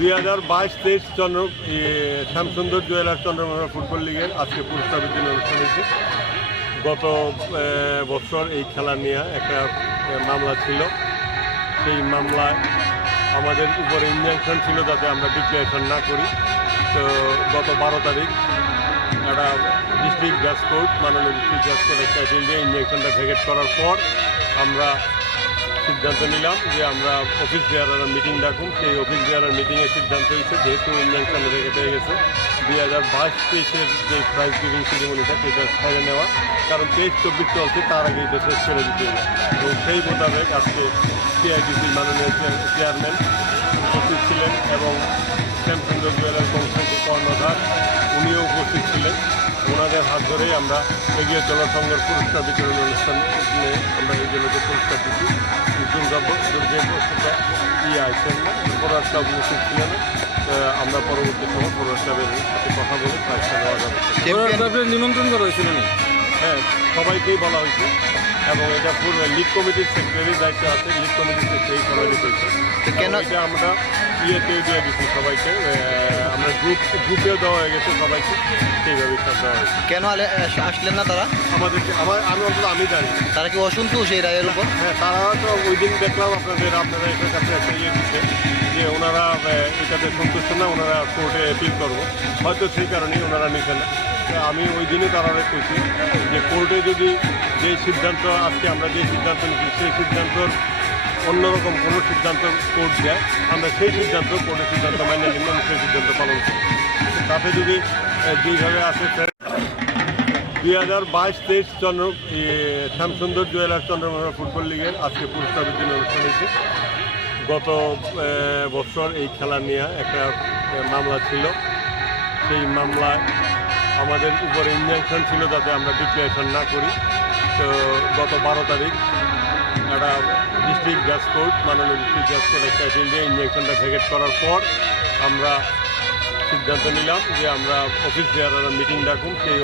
2022-23 Shyamsundar jewellers Chandramohan football লিগের আজকে পুরস্কার বিতরণ অনুষ্ঠান হয়েছে। গত বছর এই খেলা নিয়ে একটা মামলা ছিল। সেই মামলায় আমাদের উপরে ইনজাংশন ছিল যাতে আমরা ডিক্লারেশন না করি। তো গত 12 তারিখ একটা ডিস্ট্রিক্ট জাজ কোর্ট, মাননীয় ডিস্ট্রিক্ট জাজ কোর্ট একটা অ্যাপিল দিয়ে ইনজাংশনটা ভেকেট করার পর আমরা সিদ্ধান্ত নিলাম যে আমরা অফিস বেয়ারার মিটিং ডাকুন। সেই অফিস বেয়ারার মিটিংয়ের সিদ্ধান্ত হয়েছে, যেহেতু ইনজাংশন ভেকেট হয়ে গেছে, 2022-23 যে প্রাইজ গিভিং সেরিমনিটা সেটা ছেড়ে নেওয়া, কারণ 23-24 চলছে, তার আগেই তো শেষ করে দিতে হবে। এবং সেই মোতাবেক আজকে সিআইডিসির মাননীয় চেয়ারম্যান উপস্থিত ছিলেন এবং শ্যামসুন্দর জুয়েলার্স সংস্থাটির কর্ণধার উনিও উপস্থিত ছিলেন। ওনাদের হাত ধরেই আমরা এগিয়ে চলার সংঘের পুরস্কার বিতরণ অনুষ্ঠানে আমরা এই জন্যকে পুরস্কার দিচ্ছি। আইসেন না পরাশ ক্লাব উপস্থিত ছিলেন। আমরা পরবর্তী সময় পরাশ ক্লাবের সাথে কথা বলে প্রাইজটা দেওয়া যাবে। নিমন্ত্রণ করা হয়েছিল না? হ্যাঁ, সবাইকেই বলা হয়েছে এবং এটা পুরো লিগ কমিটির সেক্রেটারির দায়িত্ব আছে। লিগ কমিটির সেক্রেটারি সবাই করেছে। কেন এটা আমরা ইয়েতেও দিয়ে দিচ্ছি সবাইকে, আমরা গ্রুপেও দেওয়া হয়ে গেছে সবাইকে, সেইভাবে দেওয়া হয়েছে। কেন আসলেন না তারা? আমি অন্তত আমি জানি তারা কি অসন্তুষ্ট এই রায়ের উপর? হ্যাঁ, তারা তো ওই দিন দেখলাম আপনারা এটার কাছে একটা ইয়ে দিচ্ছে যে ওনারা এটাতে সন্তুষ্ট না, ওনারা কোর্টে অ্যাপিল করবো, হয়তো সেই কারণেই ওনারা নিচ্ছে না। আমি ওই দিনই তারা কইছি যে কোর্টে যদি যে সিদ্ধান্ত আজকে আমরা যে সিদ্ধান্ত নিচ্ছি সেই সিদ্ধান্তর অন্যরকম কোনো সিদ্ধান্ত কোর্ট দেয়, আমরা সেই সিদ্ধান্ত কোর্টের সিদ্ধান্ত মান্য কিন্তু আমি সেই সিদ্ধান্ত পালন করি। তাতে যদি যেইভাবে আছে 2022-23 শ্যামসুন্দর জুয়েলার্স চন্দ্রমোহন ফুটবল লিগের আজকে পুরস্কার বিতরণ অনুষ্ঠান হয়েছে। গত বছর এই খেলা নিয়ে একটা মামলা ছিল। সেই মামলায় আমাদের উপরে ইনজাংশন ছিল যাতে আমরা ডিক্লারেশন না করি। তো গত 12 তারিখ একটা ডিস্ট্রিক্ট জাজ কোর্ট, মাননীয় ডিস্ট্রিক্ট জাজ কোর্ট একটা অ্যাপিল দিয়ে ইনজাংশনটা ভেকেট করার পর আমরা সিদ্ধান্ত নিলাম যে আমরা অফিস বেয়ারার মিটিং ডাকুন। সেই